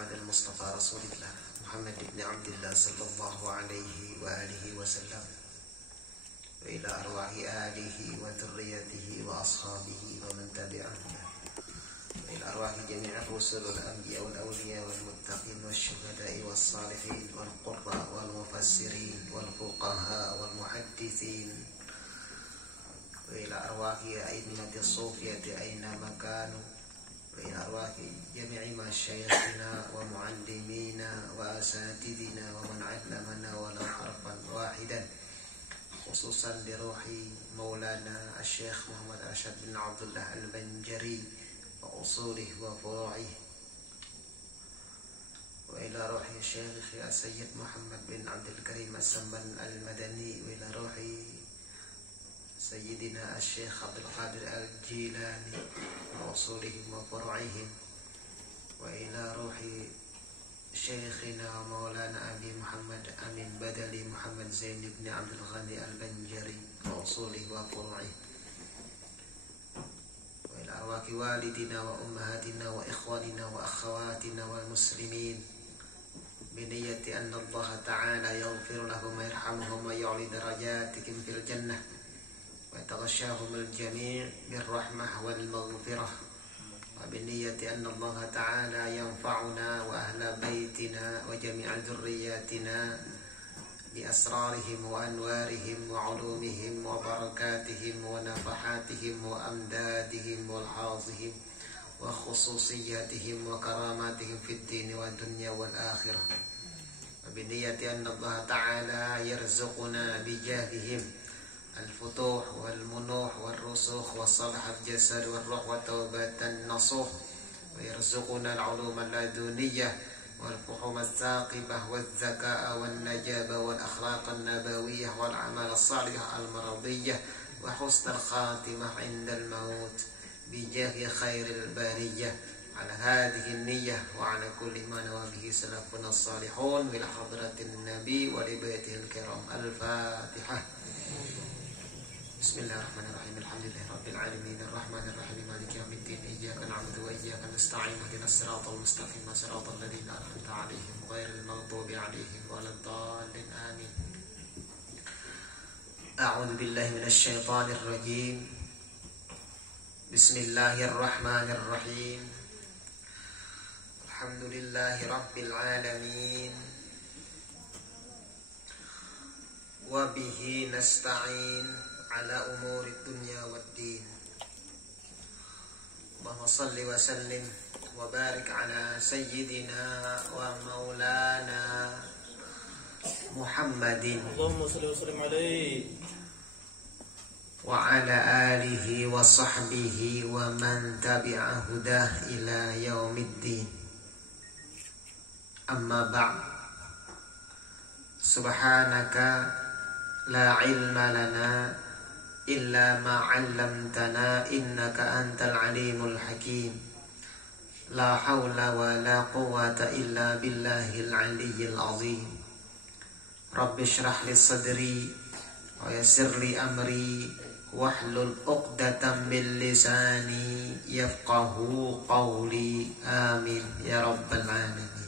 Muhammad al-Mustafa Rasulullah Muhammad ibn Abdullah sallallahu alaihi wa alihi wasallam wa ila arwahi alihi wa dhurriyyatihi wa ashabihi wa man tabi'ahum wa ila arwahi jami'ir rusul wal anbiya wal awliya wal muttaqin wash shuhada'i was salihin wal qurra wal mufassirin wal fuqaha wal muhaddithin wa ila arwahi a'immati as-sufiyati aina makanu وإلى أرواح جميع مشايخنا ومعلمينا وأساتذتنا ومن علمنا ولو حرفا واحدا خصوصا لروح مولانا الشيخ محمد أرشد بن عبد الله البنجري وأصوله وفروعه وإلى روح الشيخ السيد محمد بن عبد الكريم السنبل المدني وإلى روح سيدنا الشيخ عبد القادر الجيلاني وأصولهم وفروعهم وإلى روح شيخنا ومولانا أبي محمد أمين بدلي محمد زين بن عبد الغني البنجري وأصوله وفروعه وإلى أرواح والدنا وأمهاتنا وإخواننا وأخواتنا والمسلمين بنية أن الله تعالى يغفر لهم ويرحمهم ويعلي درجاتهم في الجنة ويتغشاهم الجميع بالرحمة والمغفرة وبنية أن الله تعالى ينفعنا وأهل بيتنا وجميع ذرياتنا بأسرارهم وأنوارهم وعلومهم وبركاتهم ونفحاتهم وأمدادهم والحاظهم وخصوصياتهم وكراماتهم في الدين والدنيا والآخرة وبنية أن الله تعالى يرزقنا بجاههم الفتوح والمنوح والرسوخ وصلاح الجسد والروح وتوبة النصوح ويرزقنا العلوم اللدنية والفحوم الثاقبة والذكاء والنجابة والأخلاق النبوية والعمل الصالح المرضية وحسن الخاتمة عند الموت بجاه خير البرية على هذه النية وعلى كل ما نوى به سلفنا الصالحون إلى حضرة النبي ولبيته الكرام. الفاتحة. بسم الله الرحمن الرحيم. الحمد لله رب العالمين الرحمن الرحيم مالك يوم الدين إياك نعبد وإياك نستعين اهدنا الصراط المستقيم صراط الذين أنعمت عليهم غير المغضوب عليهم ولا الضالين آمين. أعوذ بالله من الشيطان الرجيم. بسم الله الرحمن الرحيم. الحمد لله رب العالمين وبه نستعين على أمور الدنيا والدين. اللهم صل وسلم وبارك على سيدنا ومولانا محمد اللهم صل وسلم عليه وعلى آله وصحبه ومن تبع هداه إلى يوم الدين. أما بعد. سبحانك لا علم لنا إلا ما علمتنا إنك أنت العليم الحكيم. لا حول ولا قوة إلا بالله العلي العظيم. رب اشرح لي صدري ويسر لي أمري واحلل عقدة من لساني يفقه قولي آمين يا رب العالمين.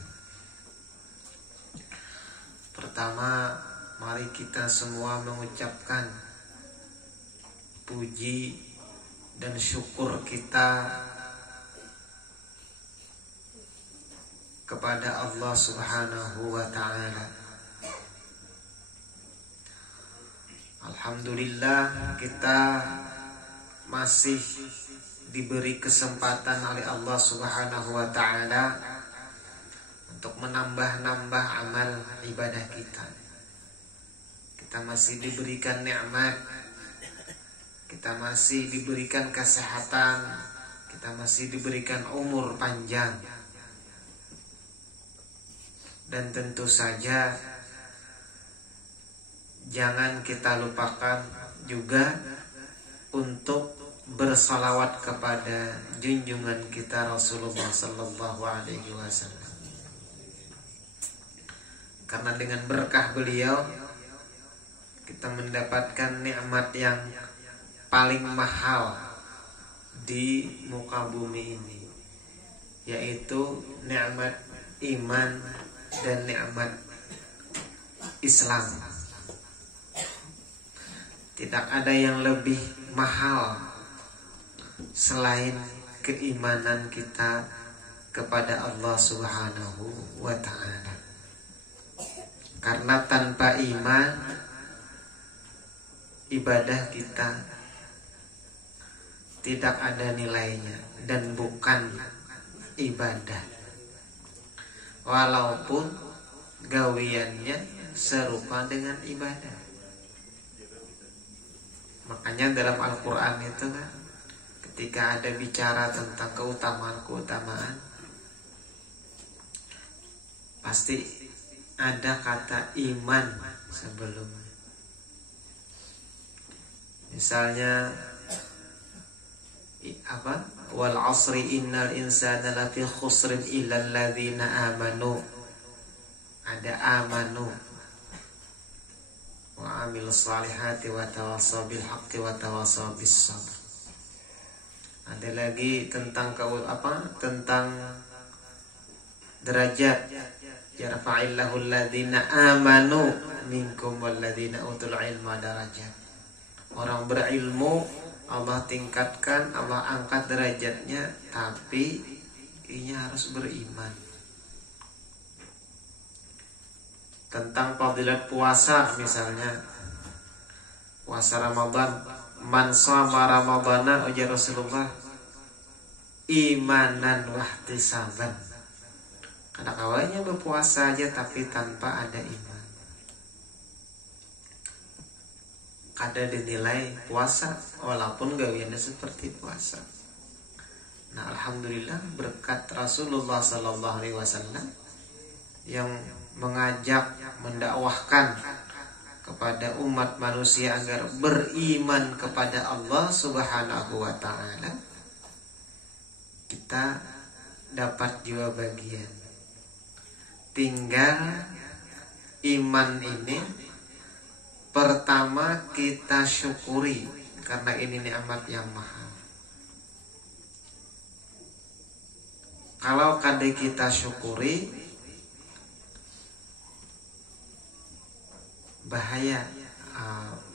Pertama, mari kita semua mengucapkan puji dan syukur kita kepada Allah Subhanahu wa ta'ala. Alhamdulillah kita masih diberi kesempatan oleh Allah Subhanahu wa ta'ala untuk menambah-nambah amal ibadah kita. Kita masih diberikan nikmat, kita masih diberikan kesehatan, kita masih diberikan umur panjang. Dan tentu saja jangan kita lupakan juga untuk bersalawat kepada junjungan kita Rasulullah sallallahu alaihi wasallam. Karena dengan berkah beliau kita mendapatkan nikmat yang paling mahal di muka bumi ini, yaitu nikmat iman dan nikmat Islam. Tidak ada yang lebih mahal selain keimanan kita kepada Allah Subhanahu wa ta'ala. Karena tanpa iman, ibadah kita tidak ada nilainya dan bukan ibadah, walaupun gawiannya serupa dengan ibadah. Makanya dalam Al-Quran itu kan, ketika ada bicara tentang keutamaan-keutamaan, pasti ada kata iman sebelumnya. Misalnya wal asri innal insana lafi khusrin illal ladzina amanu. Ada amanu wa amilus salihati wa tawassaw bil haqqi wa tawassaw bis sabr. Ada lagi tentang tentang derajat, yarfa'illahu alladzina amanu minkum walladzina utul ilma darajat. Orang berilmu Allah tingkatkan, Allah angkat derajatnya, tapi ini harus beriman. Tentang fadilat puasa misalnya, puasa Ramadan, man shoma ramadhana ujar Rasulullah imanan wahtisaban. Karena awalnya berpuasa aja tapi tanpa ada iman, kada dinilai puasa walaupun gawiannya seperti puasa. Nah, alhamdulillah berkat Rasulullah sallallahu alaihi wasallam yang mengajak, mendakwahkan kepada umat manusia agar beriman kepada Allah Subhanahu wa ta'ala, kita dapat juga bagian. Tinggal iman ini pertama kita syukuri, karena ini nikmat yang mahal. Kalau kada kita syukuri, bahaya,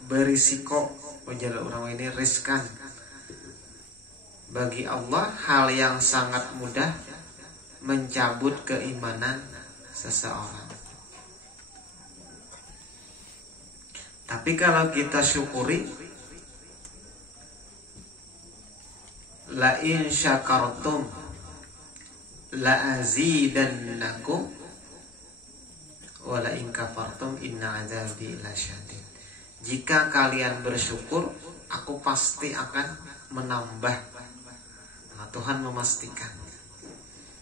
berisiko, ujar orang ini riskan. Bagi Allah hal yang sangat mudah mencabut keimanan seseorang. Tapi kalau kita syukuri, la in syakartum la azidannakum wa la in kafartum inna azabi lasyadid. Jika kalian bersyukur, aku pasti akan menambah. Nah, Tuhan memastikan.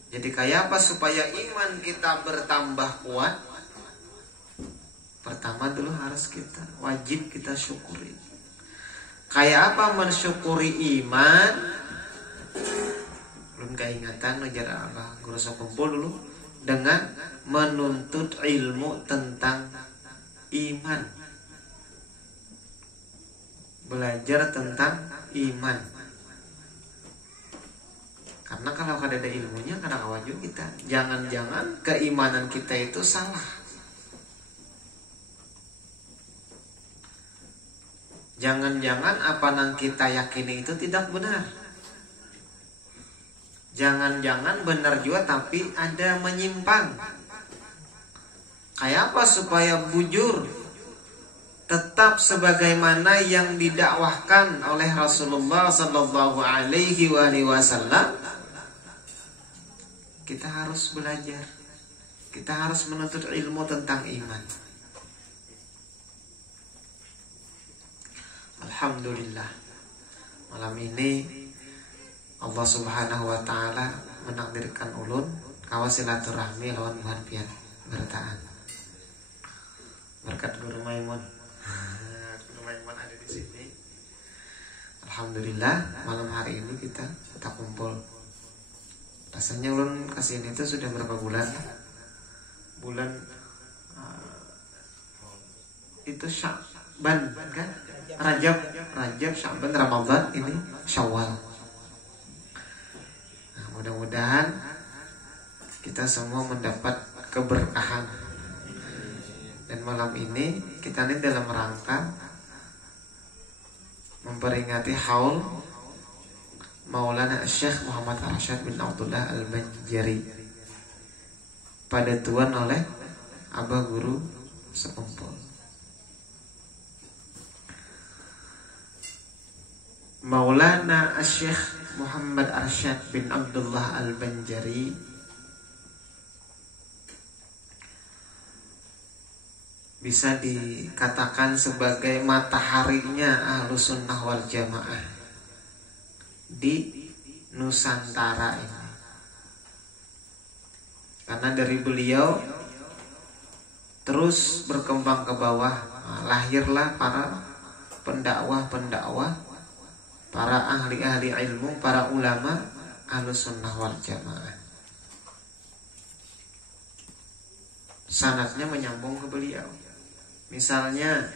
Jadi kayak apa supaya iman kita bertambah kuat? Pertama dulu harus wajib kita syukuri. Kayak apa mensyukuri iman? Belum keingatan ujar apa? Guru kumpul dulu dengan menuntut ilmu tentang iman. Belajar tentang iman. Karena kalau kada ada ilmunya, kada wajib kita. Jangan-jangan keimanan kita itu salah. Jangan-jangan apa yang kita yakini itu tidak benar. Jangan-jangan benar juga tapi ada menyimpang. Kayak apa supaya bujur tetap sebagaimana yang didakwahkan oleh Rasulullah sallallahu alaihi wasallam? Kita harus belajar. Kita harus menuntut ilmu tentang iman. Alhamdulillah, malam ini Allah Subhanahu wa ta'ala menakdirkan ulun kawa silaturahmi lawan Tuhan pian bertaan. Berkat Guru Maimun. Guru Maimun ada di sini. Alhamdulillah, malam hari ini kita kumpul. Rasanya ulun kesini itu sudah berapa bulan? Bulan itu Sya'ban kan? Rajab, Sya'ban, Ramadan, ini Syawal. Nah, mudah-mudahan kita semua mendapat keberkahan. Dan malam ini kita ini dalam rangka memperingati haul Maulana Syekh Muhammad Arsyad bin Abdullah Al-Banjari, pada tuan oleh Abah Guru Sekumpul. Maulana Syekh Muhammad Arsyad bin Abdullah Al-Banjari bisa dikatakan sebagai mataharinya Ahlus Sunnah wal Jamaah di Nusantara ini. Karena dari beliau terus berkembang ke bawah, lahirlah para pendakwah-pendakwah, para ahli-ahli ilmu, para ulama Ahlus Sunnah wal Jamaah. Sanadnya menyambung ke beliau. Misalnya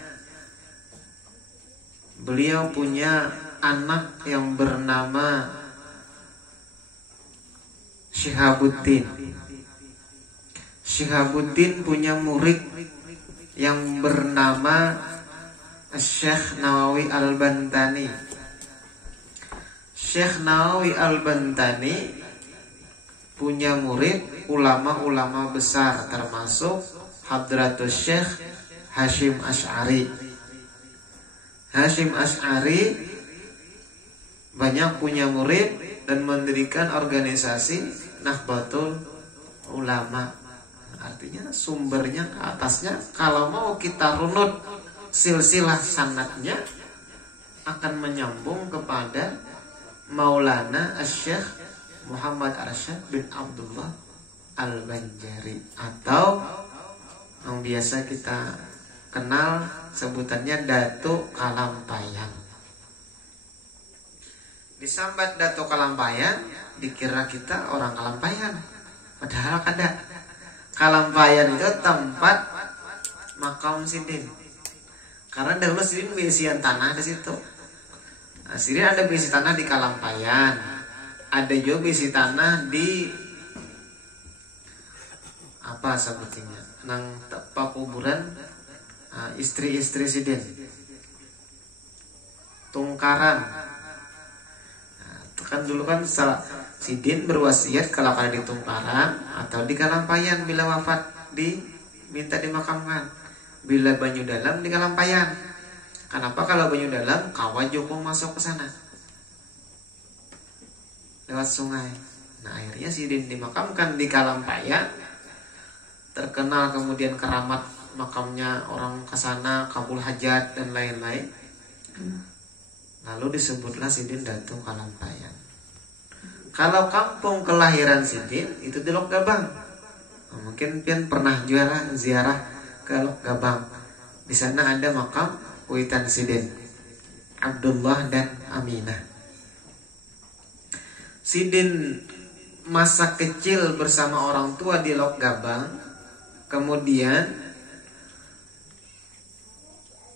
beliau punya anak yang bernama Syihabuddin. Syihabuddin punya murid yang bernama Syekh Nawawi Al-Bantani. Syekh Nawawi Al-Bantani punya murid ulama-ulama besar, termasuk Hadratus Syekh Hasyim Asy'ari. Hasyim Asy'ari banyak punya murid dan mendirikan organisasi Nahdlatul Ulama. Artinya sumbernya ke atasnya, kalau mau kita runut silsilah sanadnya, akan menyambung kepada Maulana Syekh Muhammad Arsyad bin Abdullah Al-Banjari, atau yang biasa kita kenal sebutannya Datuk Kalampayan. Disambat Datuk Kalampayan, dikira kita orang Kalampayan, padahal kada. Kalampayan itu tempat makam Sidin. Karena dahulu Sidin berisian tanah di situ. Nah, Sidin ada berisi tanah di Kalampayan, ada juga berisi tanah di apa sebutnya, nang tepa kuburan istri-istri Sidin, Tungkaran. Kan dulu kan Sidin berwasiat kalau ada di Tungkaran atau di Kalampayan, bila wafat diminta dimakamkan. Bila Banyu Dalam di Kalampayan. Kenapa? Kalau Banyu Dalam kawan Joko masuk ke sana lewat sungai. Nah, akhirnya Sidin dimakamkan di Kalampayan. Terkenal kemudian keramat makamnya orang ke sana, kabul hajat dan lain-lain. Lalu disebutlah Sidin Datuk Kalampayan. Kalau kampung kelahiran Sidin itu di Lok Gabang. Mungkin pian pernah ziarah ke Lok Gabang. Di sana ada makam Witan Sidin, Abdullah dan Aminah. Sidin masa kecil bersama orang tua di Lok Gabang. Kemudian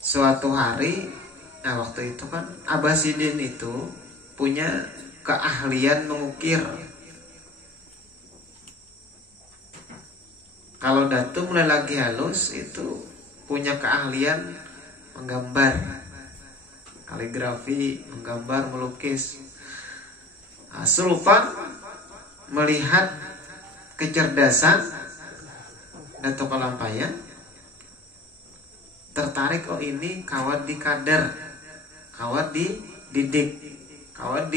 suatu hari, nah waktu itu kan Abah Sidin itu punya keahlian mengukir. Kalau Datu mulai lagi halus itu punya keahlian menggambar, kaligrafi, menggambar, melukis. Nah, serupa melihat kecerdasan Datuk Kalampayan, tertarik, oh ini kawat di kader, kawat dididik, kawat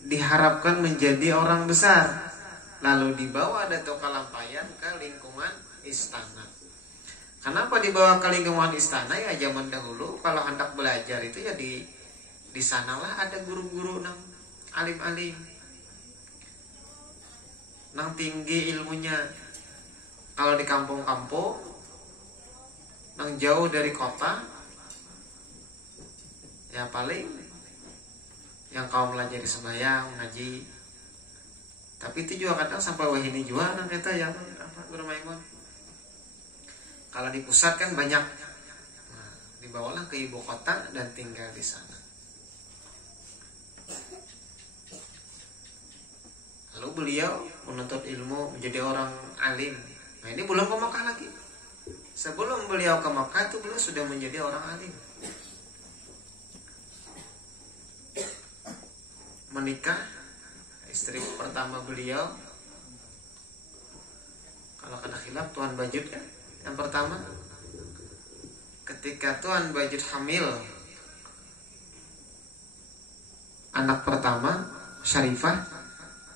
diharapkan menjadi orang besar. Lalu dibawa Datuk Kalampayan ke lingkungan istana. Kenapa dibawa ke lingkungan istana? Ya zaman dahulu kalau hendak belajar itu ya di sanalah ada guru-guru nang alim-alim, nang tinggi ilmunya. Kalau di kampung-kampung nang jauh dari kota, ya paling yang kau pelajari sembahyang, ngaji. Tapi itu juga kadang sampai wahini juga nang eta yang apa Guru Maimun. Kalau di pusat kan banyak. Nah, dibawalah ke ibu kota dan tinggal di sana. Lalu Lalu beliau menuntut ilmu menjadi orang alim. Nah ini belum ke Makkah lagi. Sebelum beliau ke Makkah itu beliau sudah menjadi orang alim. Menikah, istri pertama beliau, kalau kena khilaf Tuan Bajud kan yang pertama. Ketika Tuan Bajud hamil anak pertama Syarifah,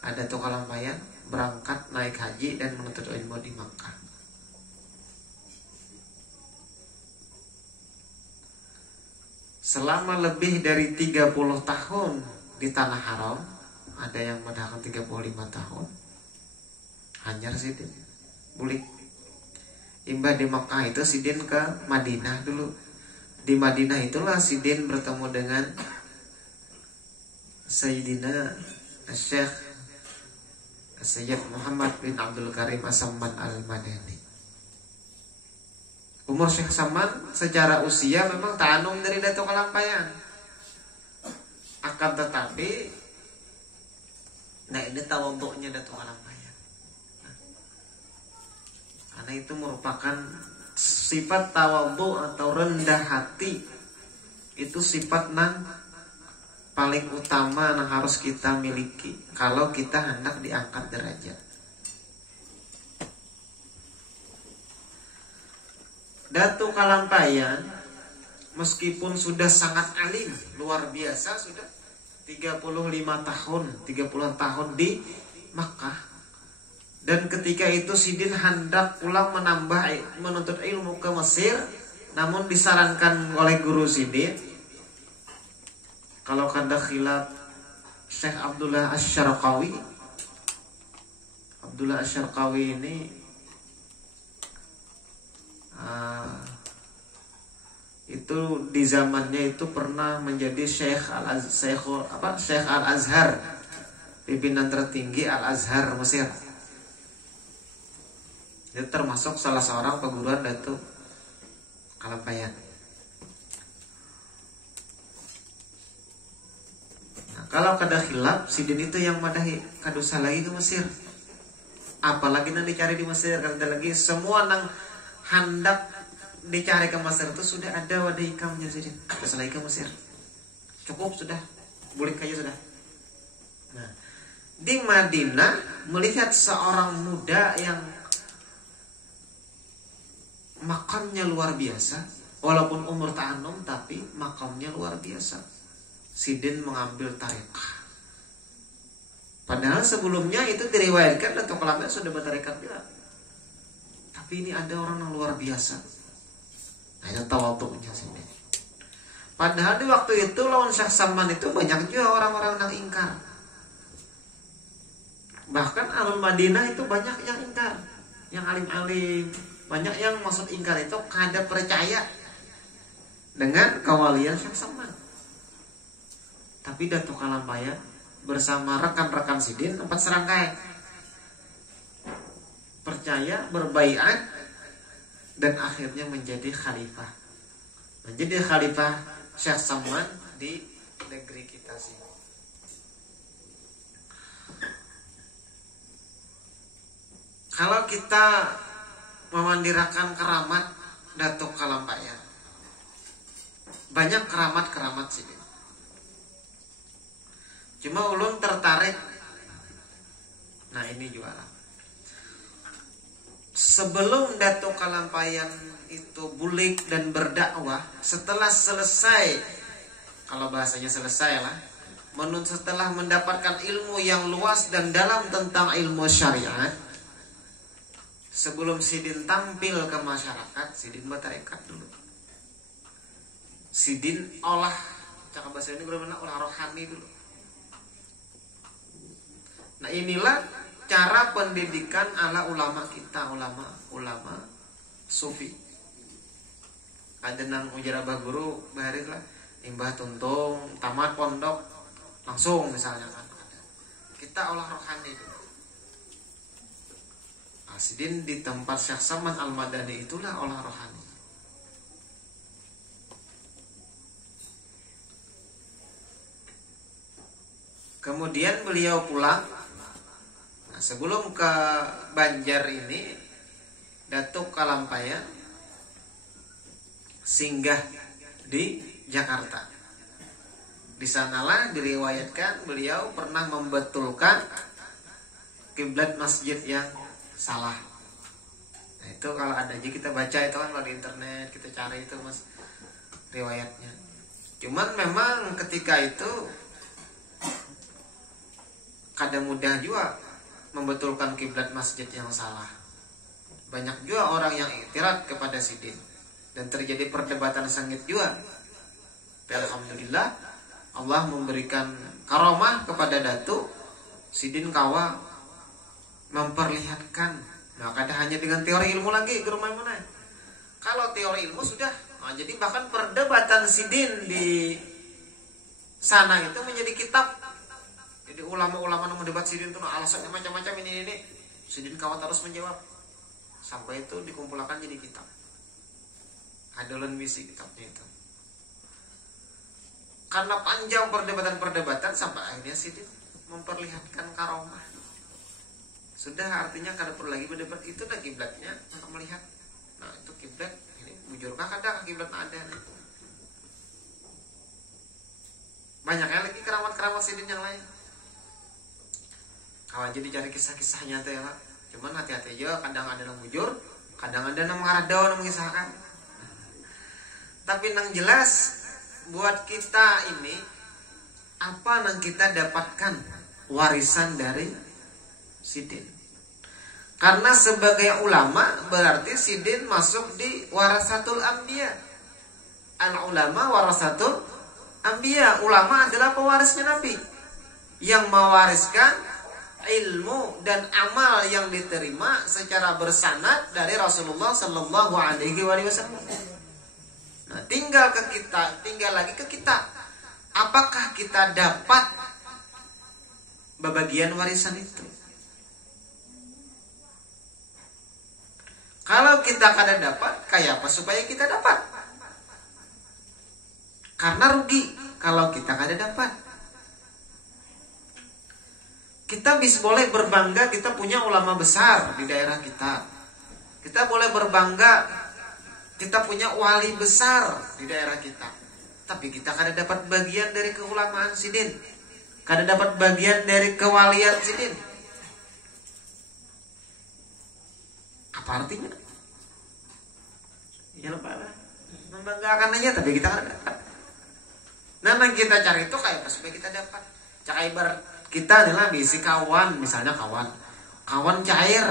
ada Tukalampayan berangkat naik haji dan menuntut ilmu di Makkah. Selama lebih dari 30 tahun di tanah haram, ada yang mendahkan 35 tahun. Hanyar Sidin bulik. Imbah di Makkah itu Sidin ke Madinah dulu. Di Madinah itulah Sidin bertemu dengan Sayyidina Syekh Sayyid Muhammad bin Abdul Karim As-Samman Al-Madani. Umur Syekh Samman secara usia memang ta'anum dari Datuk Kalampayan. Akan tetapi, nah ini tawaduknya Datuk Kalampayan. Karena itu merupakan sifat tawaduk atau rendah hati. Itu sifat nang paling utama yang harus kita miliki kalau kita hendak diangkat derajat. Datuk Kalampayan meskipun sudah sangat alim, luar biasa, sudah 35 tahun, 30 tahun di Makkah. Dan ketika itu Sidin hendak pulang menuntut ilmu ke Mesir, namun disarankan oleh guru Sidin, kalau kada khilaf Syekh Abdullah Asy-Syarqawi. Abdullah Asy-Syarqawi ini itu di zamannya itu pernah menjadi Syekh Al-Azhar, pimpinan tertinggi Al-Azhar Mesir. Itu termasuk salah seorang perguruan Datuk Kalampayan. Nah, kalau kada khilaf Sidin itu yang madahi kadosa lagi ke Mesir. Apalagi nang dicari di Mesir, kada lagi semua nang hendak dicari ke Mesir itu sudah ada wadah ikamnya Sidin. Kadosa lagi ke Mesir. Cukup sudah, bulik aja sudah. Nah, di Madinah melihat seorang muda yang makamnya luar biasa, walaupun umur ta'anum tapi makamnya luar biasa. Sidin mengambil tarekah. Padahal sebelumnya itu diriwayatkan Datuk Kalampayan sudah bertarekat bilang. Tapi ini ada orang yang luar biasa. Nah, itu tawaduknya Sidin. Padahal di waktu itu lawan Syekh Samman itu banyak juga orang-orang yang ingkar. Bahkan alun Madinah itu banyak yang ingkar, yang alim-alim. Banyak yang maksud ingkar itu kada percaya dengan kewalian Syekh Samman. Tapi Datuk Kalampayan bersama rekan-rekan Sidin 4 serangkai percaya, berbaiat, dan akhirnya menjadi khalifah. Menjadi khalifah Syekh Samman di negeri kita sini. Kalau kita memandirakan keramat Datuk Kalampayan, banyak keramat-keramat sih. Cuma ulun tertarik. Nah ini juga lah. Sebelum Datuk Kalampayan itu bulik dan berdakwah, setelah selesai, kalau bahasanya selesai lah, setelah mendapatkan ilmu yang luas dan dalam tentang ilmu syariat, sebelum Sidin tampil ke masyarakat, Sidin bertarekat dulu. Sidin olah, cakap bahasa ini benar-benar olah rohani dulu. Nah inilah cara pendidikan ala ulama kita, ulama sufi. Ada nang ujarabah guru baris lah, imbah tuntung, tamat pondok, langsung misalnya kan. Kita olah rohani dulu. Sidin di tempat Syekh Samman Al-Madani itulah olah rohani. Kemudian beliau pulang sebelum ke Banjar ini, Datuk Kalampayan singgah di Jakarta. Di sanalah diriwayatkan beliau pernah membetulkan kiblat masjid yang salah. Nah, itu kalau ada aja kita baca itu kan, kalau di internet kita cari itu mas riwayatnya. Cuman memang ketika itu kadang mudah juga membetulkan kiblat masjid yang salah. Banyak juga orang yang iktirat kepada Sidin dan terjadi perdebatan sengit juga. Tapi alhamdulillah Allah memberikan karamah kepada Datuk Sidin Kawa memperlihatkan. Nah, kadang hanya dengan teori ilmu lagi ke rumah mana. Kalau teori ilmu sudah, nah, jadi bahkan perdebatan Sidin di sana itu menjadi kitab. Jadi ulama-ulama yang mendebat Sidin itu alasannya macam-macam ini. Sidin Kawa terus menjawab. Sampai itu dikumpulkan jadi kitab. Adolan misi kitabnya itu. Karena panjang perdebatan sampai akhirnya Sidin memperlihatkan karomah. Sudah, artinya kada perlu lagi berdebat, itu dah kiblatnya untuk melihat. Nah, itu kiblat ini bujurkah kada kiblat ada nih. Banyaknya lagi keramat-keramat Sidin yang lain. Kawan jadi cari kisah-kisahnya tuh ya, Pak. Cuman hati-hati aja, kadang ada yang bujur, kadang ada yang mengarado, yang mengisahkan. Tapi yang jelas buat kita ini, apa yang kita dapatkan warisan dari Sidin. Karena sebagai ulama berarti Sidin masuk di warasatul anbiya. Al ulama warasatul anbiya. Ulama adalah pewarisnya Nabi yang mewariskan ilmu dan amal yang diterima secara bersanad dari Rasulullah Sallallahu Alaihi Wasallam. Nah, tinggal lagi ke kita. Apakah kita dapat bagian warisan itu? Kalau kita kada dapat, kayak apa supaya kita dapat? Karena rugi kalau kita kada dapat. Kita bisa boleh berbangga kita punya ulama besar di daerah kita. Kita boleh berbangga kita punya wali besar di daerah kita. Tapi kita kada dapat bagian dari keulamaan Sidin. Kada dapat bagian dari kewalian Sidin. Apa artinya? Ya lupa lah. Membanggakan aja tapi kita kada dapat. Nah, yang kita cari itu kayak apa supaya kita dapat? Cak ibarat kita adalah bisi kawan, misalnya kawan cair.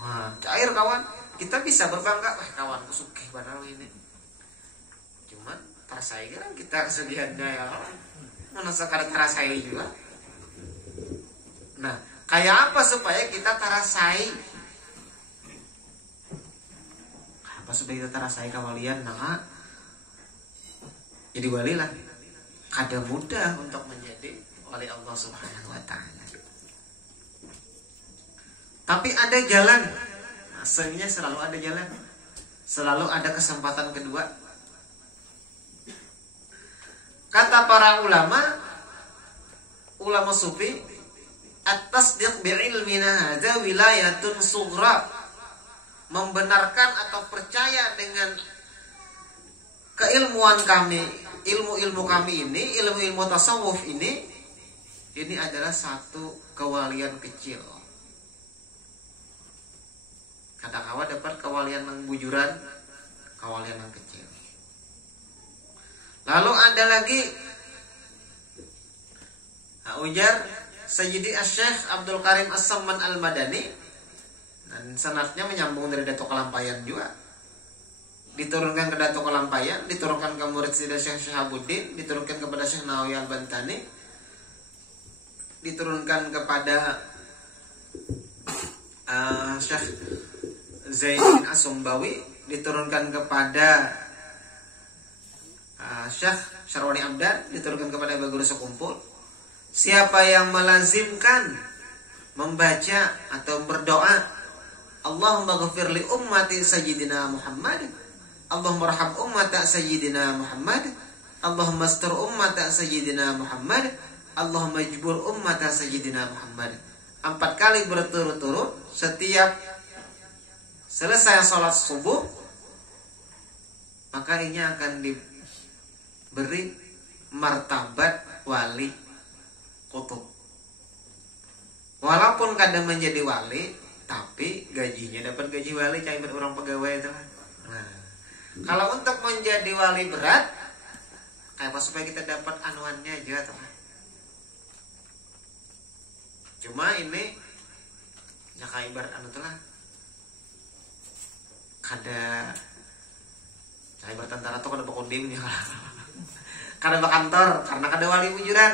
Wah, cair kawan. Kita bisa berbangga, wah kawanku sukih padahal ini. Cuman terasai kan kita kesedihannya ya. Mana sekarang terasai juga. Nah, kayak apa supaya kita terasai? Apa supaya kita terasai kawalian? Nah, jadi wali lah. Kada mudah untuk menjadi oleh Allah Subhanahu wa taala. Tapi ada jalan. Sebenarnya selalu ada jalan. Selalu ada kesempatan kedua. Kata para ulama sufi, at-tasdiq bi'ilmina hadza wilayatun sughra. Membenarkan atau percaya dengan keilmuan kami, ilmu-ilmu kami ini, ilmu-ilmu tasawuf ini adalah satu kewalian kecil. Kata kawan dapat kewalian yang bujuran, kewalian yang kecil. Lalu ada lagi ujar Sayyidi Asy-Syaikh Abdul Karim As-Samman Al-Madani, dan sanadnya menyambung dari Datuk Kalampayan juga. Diturunkan ke Datuk Kalampayan, diturunkan ke murid Syekh Syahabuddin, diturunkan kepada Syekh Nawawi Al-Bantani, diturunkan kepada Syekh Zainuddin As-Sumbawi, diturunkan kepada Syekh Syarwani Abdan, diturunkan kepada Abu Guru Sekumpul. Siapa yang melazimkan membaca atau berdoa, Allahumma ghafir li ummati sayyidina Muhammad, Allahumma rahab ummata sayyidina Muhammad, Allahumma astur ummata sayyidina Muhammad, Allahumma jbur ummata sayyidina Muhammad, 4 kali berturut-turut setiap selesai sholat subuh, maka ini akan diberi martabat wali kutub. Walaupun kadang menjadi wali, tapi gajinya dapat gaji wali kayak orang pegawai itu. Nah, kalau untuk menjadi wali berat, kayak apa supaya kita dapat anuannya aja teman. Cuma ini ya kayak ibarat anu tuh lah. Kada kayak ibarat tentara tuh kada bakundim ya. Kada bakantor karena kada wali bujuran.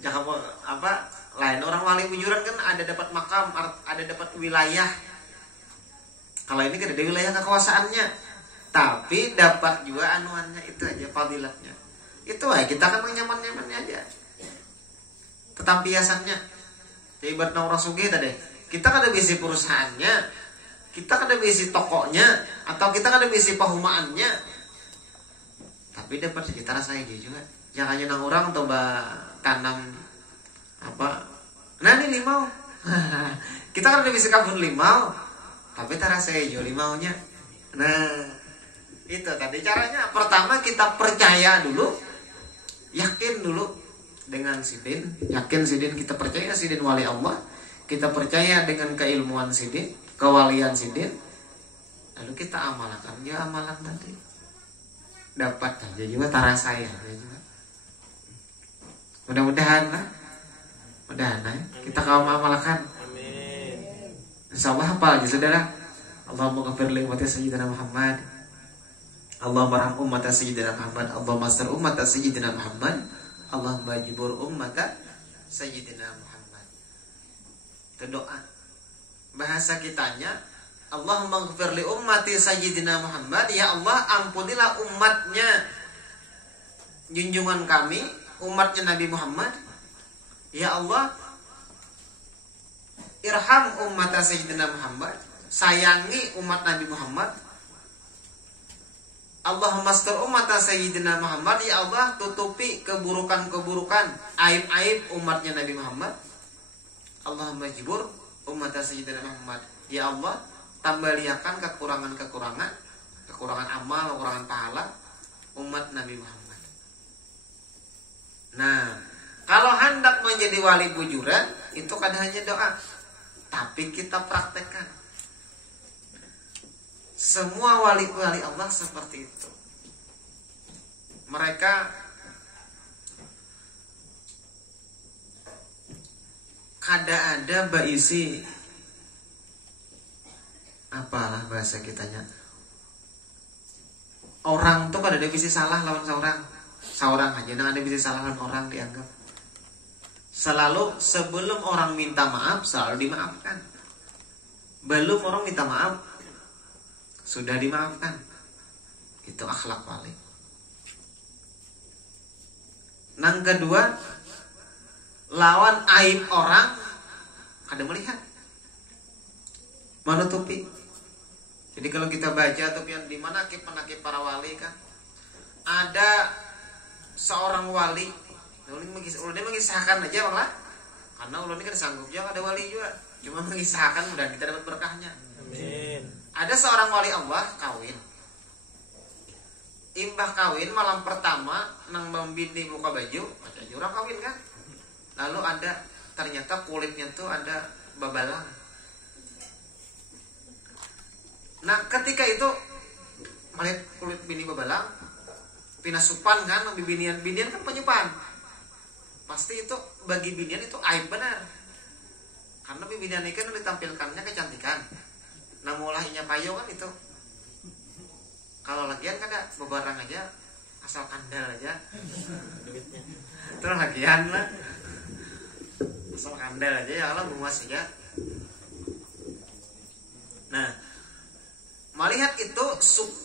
Jangan apa lain orang wali bujuran kan ada dapat makam, ada dapat wilayah. Kalau ini kada ada wilayah kekuasaannya, tapi dapat juga anuannya, itu aja fadilatnya. Itu aja kita kan nyaman-nyamannya aja. Ketampiasannya. Ya ibarat orang sugih tadi. Kita kada bisi perusahaannya, kita kada bisi tokonya, atau kita kada bisi pahumaannya. Tapi dapat sekitar saya juga. Jangan nang orang coba tanam apa? Nah ini limau. Kita kada bisi kabun limau, tapi tarasa hijau limaunya. Nah, itu tadi caranya. Pertama kita percaya dulu, yakin dulu dengan sidin, yakin sidin, kita percaya sidin wali Allah, kita percaya dengan keilmuan sidin, kewalian sidin, lalu kita amalkan ya amalan tadi, dapat aja juga tarasa ya juga. Mudah-mudahan lah, kita kaum amalkan. Amin. Insyaallah apa aja saudara. Allahumma ghafir li ummati sayyidina Muhammad. Allahumma arham ummata sayyidina Muhammad. Allahumma astir ummata sayyidina Muhammad. Allahumma jibur ummata sayyidina Muhammad. Itu doa. Bahasa kitanya, Allahumma ghafir li ummati sayyidina Muhammad. Ya Allah, ampunilah umatnya junjungan kami, umatnya Nabi Muhammad. Ya Allah, irham ummata sayyidina Muhammad. Sayangi umat Nabi Muhammad. Allahumma astur ummata sayyidina Muhammad. Ya Allah, tutupi keburukan-keburukan, aib-aib umatnya Nabi Muhammad. Allahumma jibur ummata sayyidina Muhammad. Ya Allah, tambaliakan kekurangan-kekurangan, kekurangan amal, kekurangan pahala umat Nabi Muhammad. Nah, kalau hendak menjadi wali bujuran, itu kan hanya doa, tapi kita praktekkan. Semua wali-wali Allah seperti itu. Mereka kada ada baisi apalah bahasa kitanya. Orang tuh kada ada bisi salah lawan seorang aja, nang ada bisi salah lawan orang dianggap. Selalu sebelum orang minta maaf selalu dimaafkan. Belum orang minta maaf sudah dimaafkan. Itu akhlak wali. Nang kedua, lawan aib orang ada melihat, menutupi. Jadi kalau kita baca tuh yang di mana penakib para wali kan, ada seorang wali, ulun mengisahkan aja bang lah, karena ulun ini kan sanggup juga ada wali juga, cuma mengisahkan mudah kita dapat berkahnya. Amin. Ada seorang wali Allah kawin. Imbah kawin malam pertama nang membini muka baju, ada orang kawin kan. Lalu ada ternyata kulitnya tuh ada babalang. Nah ketika itu melihat kulit bini babalang, pinasupan kan, binian kan penyupan. Pasti itu bagi binian itu aib benar. Karena binian ini kan ditampilkannya kecantikan. Nah mulainya payo kan itu. Kalau lagian kan ada bebarang aja, asal kandal aja. Duitnya. Terus lagian lah, asal kandal aja ya Allah memuas aja. Nah, melihat itu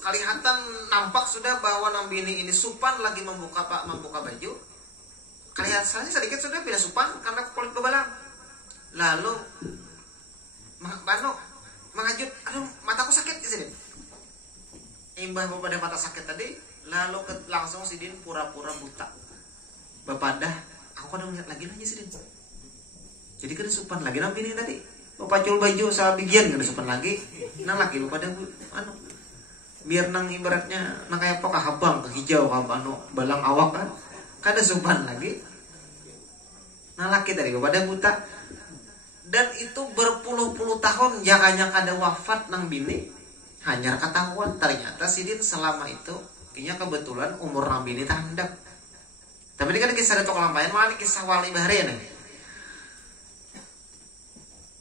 kelihatan nampak sudah bahwa Nambini ini supan lagi membuka baju. Kelihatan sedikit sudah beda supan karena kulit bebalang. Lalu mengajut, aduh mataku sakit di sini. Imbah pada mata sakit tadi, lalu langsung si Din pura-pura buta. Bapadah, aku kan melihat lagi aja si Din. Jadi kada sopan lagi nang bini tadi. Pacul baju sa bigian kada sopan lagi. Nang laki lu pada anu biar nang ibaratnya nang kayak apa kahabang ke hijau ka anu balang awak kan. Kada sopan lagi. Nang laki tadi pada buta. Dan itu berpuluh-puluh tahun jakanya kada wafat nang bini. Hanya ketahuan ternyata sidin selama itu kayaknya kebetulan umur nang bini handap. Tapi ini kan kisah datuk lampayan malah kisah wali bahari nih.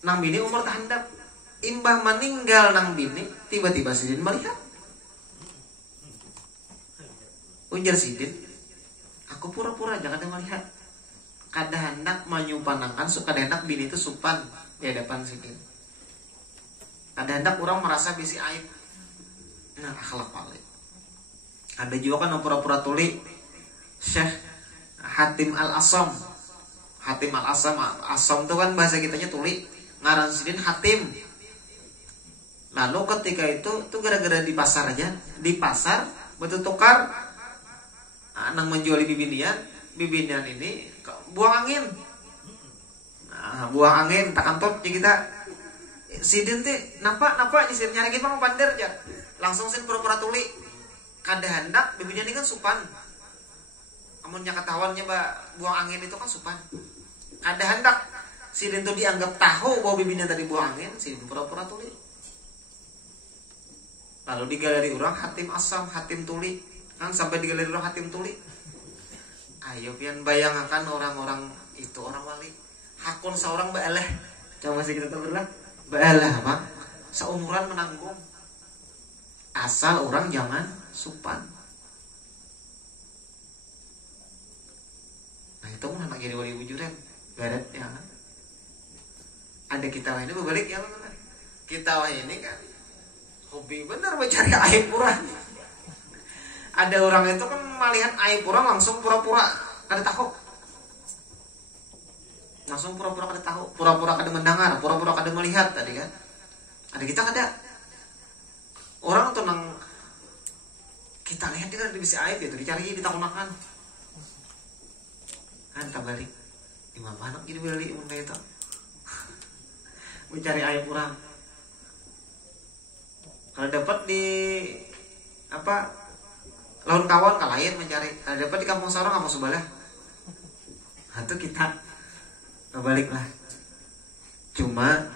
Nang bini umur handap. Imbah meninggal nang bini, tiba-tiba sidin melihat. Ujar sidin, aku pura-pura jangan melihat. Kada hendak menyupanangkan, kada hendak bini itu supan di hadapan sidin. Kada hendak orang merasa bisi aib. Nah, akhlak paling. Ada juga kan pura-pura tuli. Syekh Hatim Al-Asam. Hatim Al-Asam, Asam itu kan bahasa kitanya tuli. Ngaran sidin Hatim. Lalu ketika itu gara-gara di pasar aja, di pasar betul tukar nang menjuali bibinian ini buang angin. Nah, buang angin tak kantor kita sidin teh napa sidin nyari gimana pander aja. Langsung sidin pura-pura tuli. Kada hendak bibinian ini kan supan. Amunnya ketahuannya buang angin itu kan supan. Kada hendak sidin tuh dianggap tahu bahwa bibinian tadi buang angin, sidin pura-pura tuli. Lalu di galeri orang Hatim Asam, Hatim Tuli. Kan sampai di galeri orang Hatim Tuli. Ayo pian bayangkan orang-orang itu orang wali. Hakun seorang baaleh. Coba masih kita tahu lah. Baaleh apa? Seumuran menanggung. Asal orang jangan supan. Nah itu pun anak jadi wali wujudan. Barat ya kan. Ada kita ini berbalik ya kan. Kita ini kan hobi bener mencari aib orang. Ada orang itu kan melihat aib orang langsung pura-pura kada tahu. Langsung pura-pura kada tahu, pura-pura kada mendengar, pura-pura kada melihat tadi kan. Ada kita kada. Orang tuh nang kita lihat dia kan bisa aib itu dicari ditakunakan. Kan tabalik. Imam anak jadi beli mun itu. Mencari aib orang. Kalau dapat di apa lawan kawan kalayan mencari. Kalau dapat di kampung sarang kampung sebelah. Itu kita balik lah. Cuma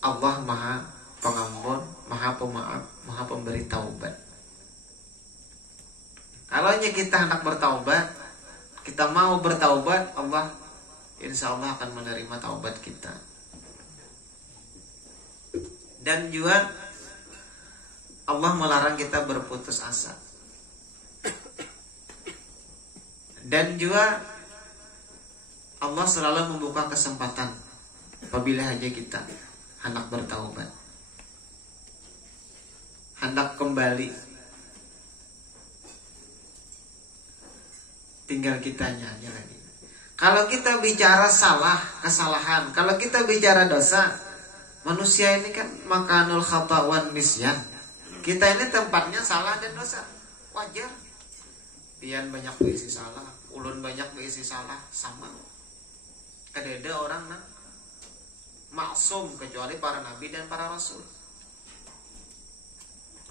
Allah Maha Pengampun, Maha Pemaaf, Maha Pemberi taubat. Kalau kita hendak bertaubat, kita mau bertaubat, Allah insya Allah akan menerima taubat kita. Dan juga Allah melarang kita berputus asa. Dan juga Allah selalu membuka kesempatan apabila aja kita hendak bertaubat, hendak kembali. Tinggal kitanya aja lagi. Kalau kita bicara kesalahan, kalau kita bicara dosa, manusia ini kan makanul khata wan nisyan. Kita ini tempatnya salah dan dosa. Wajar. Pian banyak berisi salah, ulun banyak berisi salah, sama. Ada orang maksum kecuali para nabi dan para rasul.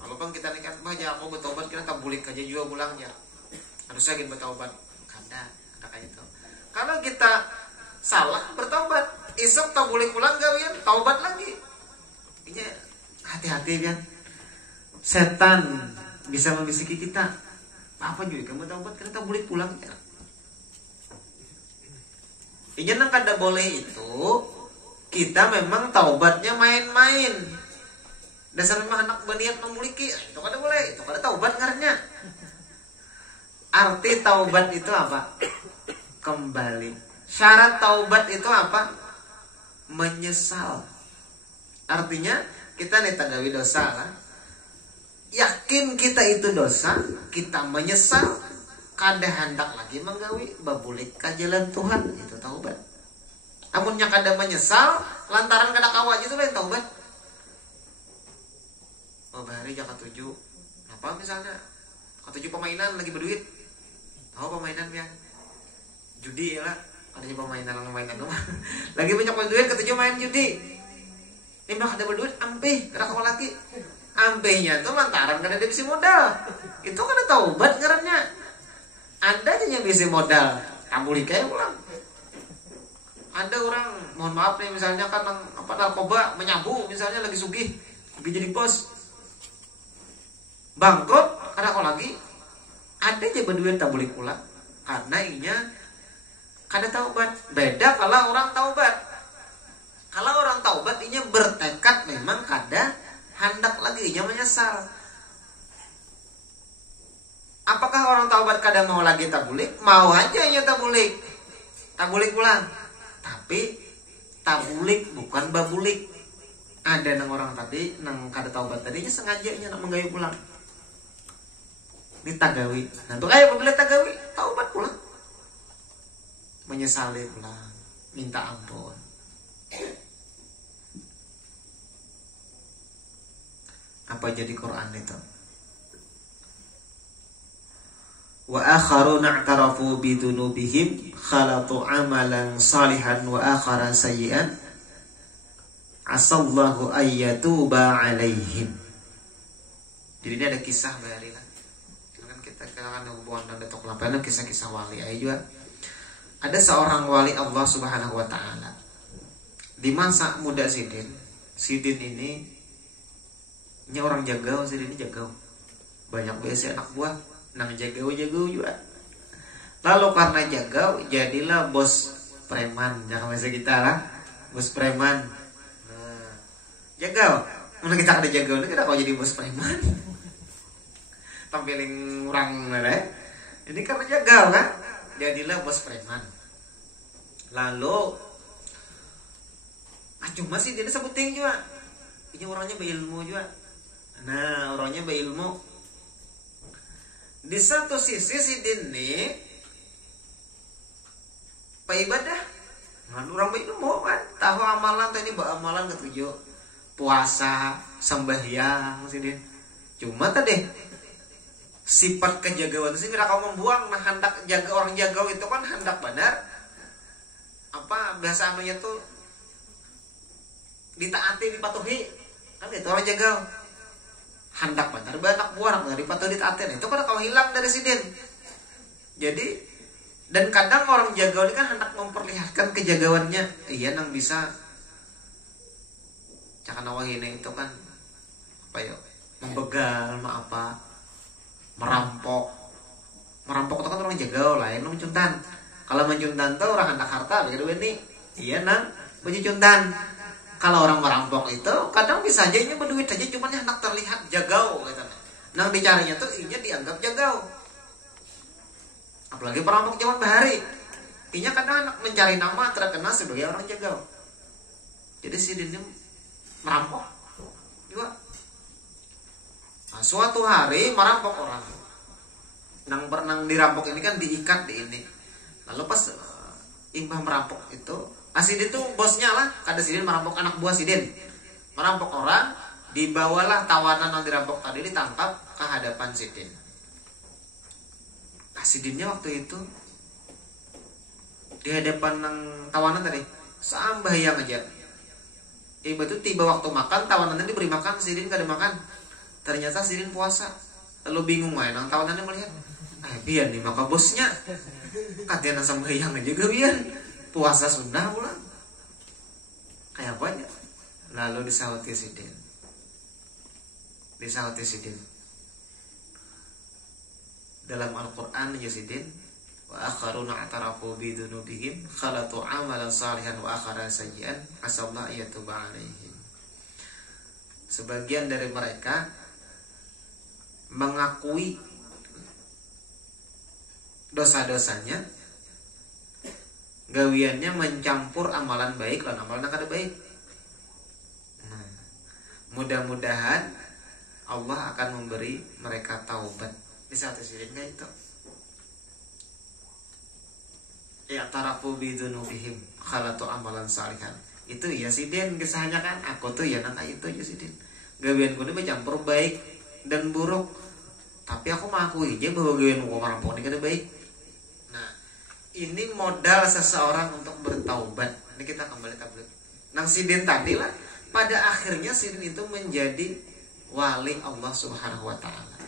Walaupun kita ini kan banyak aku bertobat kita tabulik aja juga pulangnya. Harusnya kita bertobat. Kada kayak itu. Kalau kita salah bertobat, isok tabulik pulang gawian, taubat lagi. Ini hati-hati kan. Setan bisa membisiki kita. Apa juga kamu taubat kita tabulik pulang ya. Ini nang kada boleh itu kita memang taubatnya main-main. Dasar memang anak berniat membuliki, itu kada boleh, itu kada taubat ngarannya. Arti taubat itu apa? Kembali. Syarat taubat itu apa? Menyesal. Artinya kita netagawi dosa lah. Yakin kita itu dosa, kita menyesal, kada hendak lagi menggawi babulik ka jalan Tuhan, itu taubat. Amunnya kada menyesal lantaran kada kawa itu lain taubat. Oh bahari jaka 7. Apa misalnya? Ka 7 pemainan lagi berduit. Tahu pemainan ya? Judi ya lah. Ka Ada permainan lagi banyak duit ketujuh main judi. Ini mah ada berduit ampih kada kamu laki. Ampihnya tuh lantaran kada ada bisi modal. Itu kada taubat ngarannya. Anda aja yang bisi modal, tabuli kayak ulang. Ada orang, mohon maaf nih misalnya kan narkoba menyabu misalnya lagi sugih jadi bos. Bangkrut kada kau lagi. Ada aja berduit tabuli ulang. Karena inya kada taubat. Beda kalau orang taubat. Kalau orang taubat inya bertekad memang kada hendak lagi inya menyesal. Apakah orang taubat kada mau lagi tabulik? Mau aja inya tabulik. Tabulik ulang. Tapi tabulik bukan babulik. Ada nang orang tadi nang kada taubat tadinya sengaja inya nak menggayu pulang. Ini tagawi. Nah, tuh kayak apabila tagawi taubat pulang. Menyesali pulang, minta ampun. Apa jadi Quran itu? Wa akharuna i'tarafu bi dzunubihim khalatu amalan salihan wa akhara sayyi'an asallahu ayyatuba alaihim. Jadi ini ada kisah bayari lah. Kan kita kan hubungan dan detok lapan kisah-kisah wali aja juga. Ada seorang wali Allah Subhanahu wa taala. Di masa muda Sidin ini orang jagau, Sidin ini jagau. Banyak biasa anak buah nang jagau juga. Lalu karena jagau jadilah bos preman. Jangan bahasa kita lah. Bos preman. Nah, jagau. Mana kita ada jagau, kita kau jadi bos preman. Tampilin orang lah. Ini karena jagau kan. Jadilah bos preman. Lalu cuma sih dia sebutin juga. Ini orangnya berilmu juga. Nah, orangnya berilmu. Di satu sisi si Dini ibadah. Nah, orang berilmu kan. Tahu amalan tadi amalan ketujuh. Puasa, sembahyang si Din. Cuma tadi sifat kejagauan itu sih kira kau membuang. Nah, hendak jaga orang jagau itu kan hendak benar. Apa bahasa namanya tuh ditaati, dipatuhi. Kan itu orang jagau. Hendak benar banyak buah dari dipatuhi ditaati. Itu kan kalau hilang dari Sidin. Jadi dan kadang orang jagau ini kan hendak memperlihatkan kejagauannya. Iya nang bisa cakana wahine itu kan apa ya? Membegal, apa? Merampok itu kan orang jagau lain mencuntan. Kalau mencuntan tuh orang hendak harta begitu ini iya nang mencuntan. Kalau orang merampok itu kadang bisa aja ini berduit aja cuman hendak terlihat jagau gitu. Nang dicarinya tuh inya dianggap jagau. Apalagi perampok zaman bahari inya kadang hendak mencari nama terkenal sebagai orang jagau. Jadi si Dinnya merampok juga. Nah, suatu hari merampok orang. Nang dirampok ini kan diikat di ini. Lalu pas imbah merampok itu, Sidin itu bosnya lah. Kada Sidin merampok anak buah Sidin. Merampok orang, dibawalah tawanan yang dirampok tadi ditangkap ke hadapan Sidin. Sidinnya waktu itu di hadapan nang tawanan tadi sambayang aja. Ibu itu tiba waktu makan, tawanannya diberi makan, Sidin kada makan. Ternyata Sidin puasa. Lalu bingung main nang tawanannya melihat, biar nih maka bosnya katanya sambayang aja gak biar puasa sunnah pula. Kayak apa ya? Lalu disauti Sidin. Dalam Al-Qur'an ya Sidin, wa akharuna atarafu bi dzunubihim khalatu amalan salihan wa akhara sayyi'an asallahu yatuba alaihim. Sebagian dari mereka mengakui dosa-dosanya, gawiannya mencampur amalan baik dan amalan yang kada baik. Nah, mudah-mudahan Allah akan memberi mereka taubat. Di satu sisi kayak itu. Ya tarafu bidunubihim khalatu amalan salihan. Itu ya Sidin kisahnya kan. Aku tuh ya nang itu ya Sidin. Gawianku ini bercampur baik dan buruk. Tapi aku mengakui aja bahwa gawianku merampok ini kada baik. Nah, ini modal seseorang untuk bertaubat. Ini kita kembali tabligh. Nang sidin tadi lah, pada akhirnya sidin itu menjadi wali Allah Subhanahu wa taala.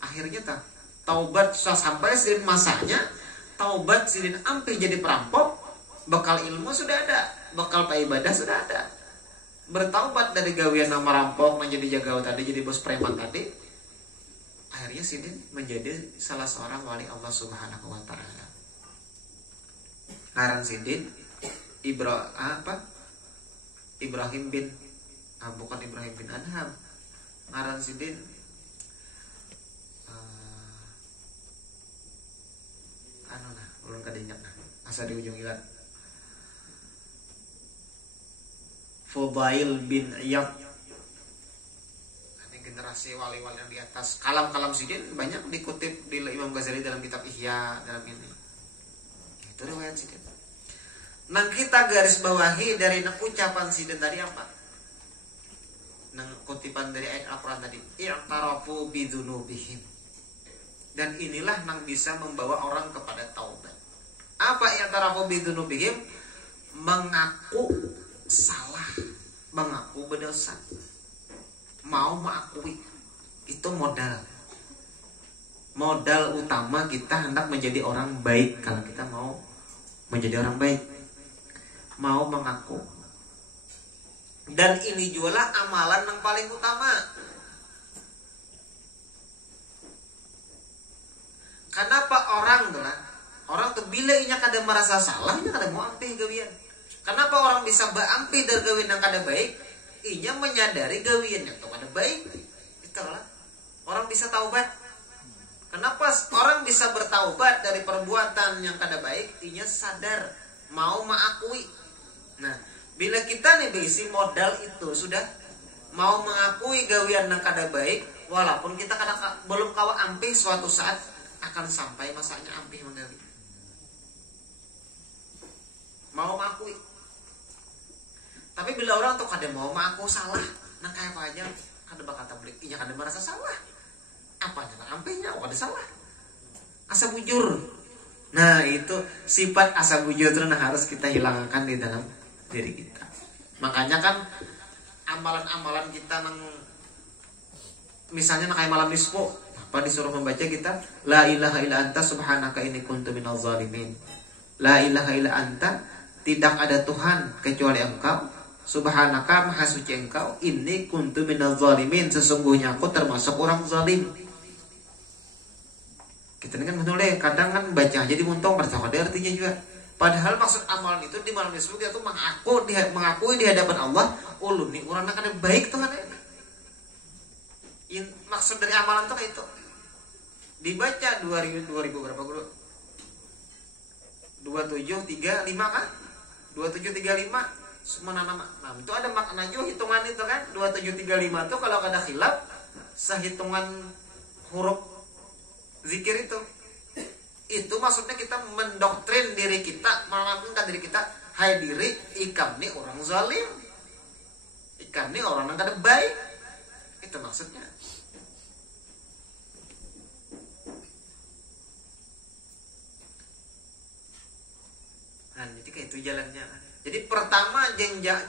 Akhirnya taubat sampai sidin masanya, taubat sidin ampe jadi perampok, bekal ilmu sudah ada, bekal ibadah sudah ada. Bertaubat dari gawian nama rampok menjadi jagaw tadi, jadi bos preman tadi, akhirnya sidin menjadi salah seorang wali Allah Subhanahu wa taala. Ngaran sidin Ibrahim bin bukan Ibrahim bin Adham. Ngaran sidin ulun kadinyak asa di ujung ilat. Fudail bin Iyad. Ini generasi wali-wali yang di atas. Kalam-kalam sidin banyak dikutip di Imam Ghazali dalam kitab Ihya dalam ini. Itu riwayat sidin. Nang kita garis bawahi dari ucapan sidin tadi apa? Nang kutipan dari ayat Al-Quran tadi, i'tarafu bidzunubihim. Dan inilah nang bisa membawa orang kepada taubat. Apa i'tarafu bidzunubihim? Mengaku salah, mengaku berdosa, mau mengakui. Itu modal utama kita hendak menjadi orang baik. Kalau kita mau menjadi orang baik, mau mengaku. Dan ini juga amalan yang paling utama. Kenapa orang tuh bila inya kada merasa salah, inya kada mau ampih gawian. Kenapa orang bisa berampih dari gawian yang kada baik? Inya menyadari gawian yang kada baik. Itulah orang bisa taubat. Kenapa orang bisa bertaubat dari perbuatan yang kada baik? Inya sadar, mau mengakui. Nah, bila kita nih berisi modal itu sudah mau mengakui gawian yang kada baik, walaupun kita belum kawa ampih, suatu saat akan sampai masanya ampih menggawi. Mau mengakui. Tapi bila orang tuh kada mau mengaku salah, nang kayak apa aja kada bakal tabligh, inya kada merasa salah. Apanya kan ampihnya, kada salah. Asa bujur. Nah, itu sifat asa bujur itu nah harus kita hilangkan di dalam diri kita. Makanya kan amalan-amalan kita nang misalnya nang kayak malam nisfu, apa disuruh membaca kita la ilaha illa anta subhanaka inni kuntu minaz zalimin. La ilaha illa anta, tidak ada Tuhan kecuali Engkau, subhanaka maha suci Engkau, inni kuntu minaz zalimin, sesungguhnya aku termasuk orang zalim. Kita ini kan betul deh, kadang kan baca aja dimuntong pertama ada artinya juga. Padahal maksud amalan itu di malam nisfu kita tuh mengakui di hadapan Allah, ulun nih orang akan baik Tuhan ini. Maksud dari amalan tuh itu dibaca 2000 berapa guru? 2735 kan? 2735 semua nama. Nah, itu ada makna juga hitungan itu kan? 2735 tuh kalau ada khilaf sehitungan huruf zikir itu maksudnya kita mendoktrin diri kita, mengamalkan diri kita, hai diri ikam nih orang zalim, ikam nih orang yang kada baik. Itu maksudnya. Nah, jadi kayak itu jalannya. Jadi pertama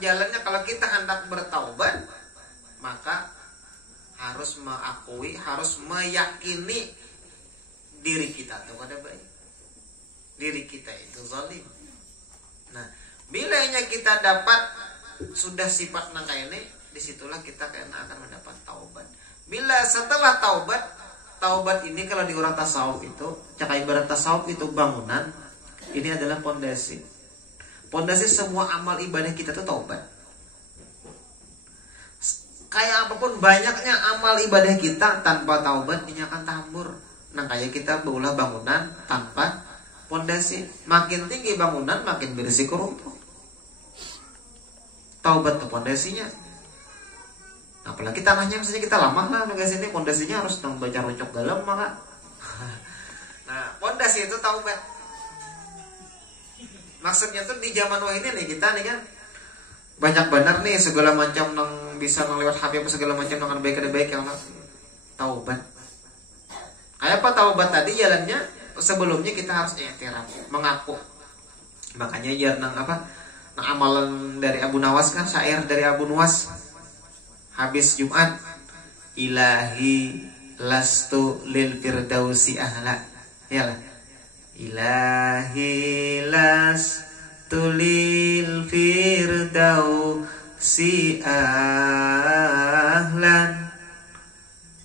jalannya kalau kita hendak bertaubat, maka harus mengakui, harus meyakini diri kita tuh kada baik, diri kita itu zalim. Nah, bilanya kita dapat sudah sifat nang kayak ini, disitulah kita kena akan mendapat taubat. Bila setelah taubat ini kalau di orang tasawuf itu, cakai ibarat tasawuf itu bangunan, ini adalah pondasi. Pondasi semua amal ibadah kita itu taubat. Kayak apapun banyaknya amal ibadah kita tanpa taubat ini akan tambur. Nah, kayak kita berulah bangunan tanpa pondasi, makin tinggi bangunan makin berisiko runtuh. Taubat tuh pondasinya. Apalagi tanahnya misalnya kita lama lah guys, ini pondasinya harus baca runcuk dalam maka. Nah, pondasi itu taubat. Maksudnya tuh di zaman ini nih kita nih kan banyak benar nih segala macam nang bisa nang lewat HP apa segala macam nang baik yang taubat. Kayak apa taubat tadi jalannya? sebelumnya kita harus i'tiraf, mengaku. Makanya jarang amalan dari Abu Nawas kan, syair dari Abu Nawas habis Jumat, ilahi lastu lil firdausi ahla. Iyalah. Ilahi lastu lil firdausi ahlan.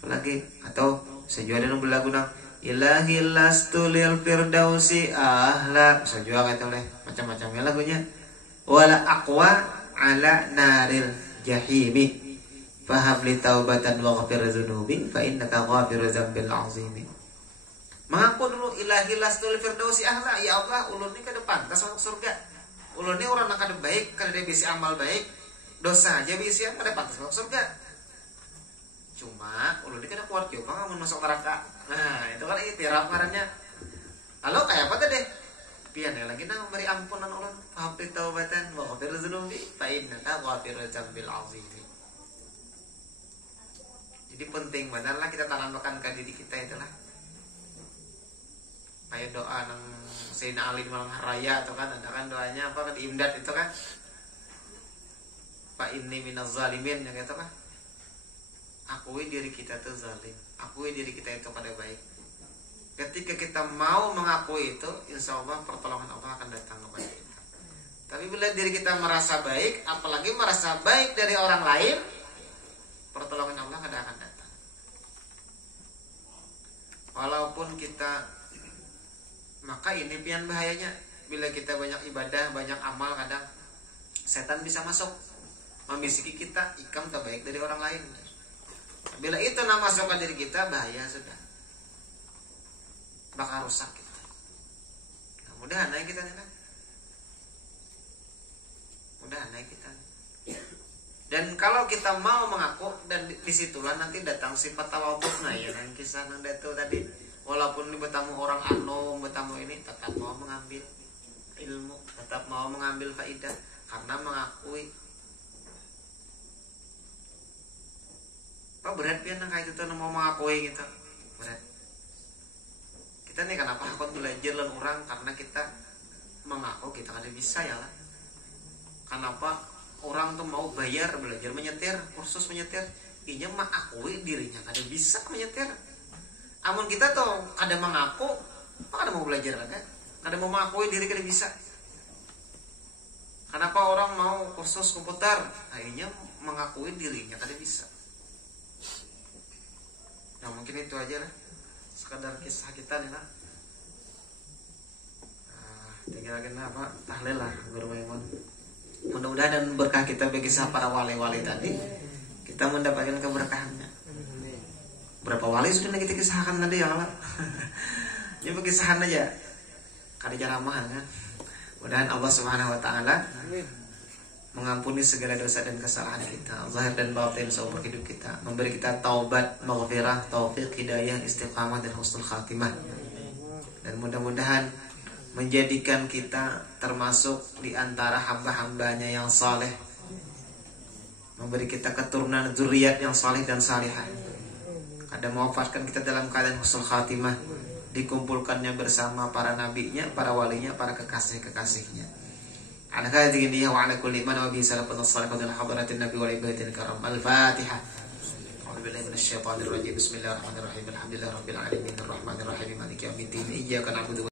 Lagi atau sejuada nu belagu nang ilahi lastu lil firdausi ahla. Sejuada kata oleh macam-macamnya lagunya. Wala aqwa ala naril jahimi. Faham li taubatan wa ghafir dzunubi fa innaka ghafiru dzambil azimi. Mengaku dulu ilahi lastu lil firdausi ahla, ya Allah ulun ni ke depan tas masuk surga. Ulun ni orang kada baik, kada dia bisi amal baik, dosa aja bisi kada pantas masuk surga. Cuma ulun ni kada kuat juga ngamun masuk neraka. Nah, itu kan i'tiraf ngarannya. Lalu kayak apa tadi? Pian ya lagi nang beri ampunan ulun, faham li taubatan wa ghafir dzunubi fa innaka ghafiru dzambil azimi. Jadi penting benar lah kita tanamkan ke diri kita itulah. Kayak doa nang Sayyidina Ali di malam raya atau kan ada kan doanya apa di imdad itu kan. Fa inni minaz zalimin yang itu kan. Akui diri kita itu zalim. Akui diri kita itu pada baik. Ketika kita mau mengakui itu, insya Allah pertolongan Allah akan datang kepada kita. Tapi bila diri kita merasa baik, apalagi merasa baik dari orang lain, pertolongan Allah kada akan datang. Walaupun kita, maka ini pian bahayanya. Bila kita banyak ibadah, banyak amal, kadang setan bisa masuk membisiki kita, ikam tak baik dari orang lain. Bila itu masuk ke diri kita, bahaya sudah, bakal rusak kita. Nah, mudahan naik kita nih kan, mudahan naik kita. Dan kalau kita mau mengaku, dan disitulah nanti datang sifat tawadhu'na ya, yang kisah nang itu tadi. Walaupun bertamu orang anom, bertamu ini, tetap mau mengambil ilmu, tetap mau mengambil faidah karena mengakui. Apa berat pian nang kayak itu mau mengakui gitu, berat. Kita nih kenapa hakon belajar lan orang karena kita mengaku kita kada bisa ya lah. Kenapa orang tuh mau bayar belajar menyetir, kursus menyetir, inya mengakui dirinya kada bisa menyetir. Amun kita tuh kada mengaku, kada mau belajar kan? Kada mau mengakui diri kada bisa. Kenapa orang mau kursus komputer, akhirnya mengakui dirinya kada bisa. Nah mungkin itu aja lah, sekadar kisah kita nih lah. Tinggal apa tahlil lah Guru Maimun. Mudah-mudahan dan berkah kita bagi para wali-wali tadi, kita mendapatkan keberkahannya. Berapa wali sudah kita kisahkan tadi ya Allah. Ini berkisahan aja, kada ceramah kan. Mudah-mudahan Allah Subhanahu Wa Taala mengampuni segala dosa dan kesalahan kita, zahir dan batin seumur hidup kita, memberi kita taubat, maghfirah, taufik, hidayah, istiqamah dan husnul khatimah. Dan mudah-mudahan menjadikan kita termasuk di antara hamba-hambanya yang saleh, memberi kita keturunan zuriat yang saleh dan salihah. Kada mewafatkan kita dalam keadaan husnul khatimah, dikumpulkannya bersama para nabinya, para walinya, para kekasih-kekasihnya. Ala hadhihi niyya wa ala kulli man wa bi salafun salihun hadratin nabi wa ibadatil karam. Al-Fatihah. A'udzu billahi minasyaitonir rajim. Bismillahirrahmanirrahim. Alhamdulillahirabbil alamin arrahmanirrahim maliki yaumiddin. Iyyaka na'budu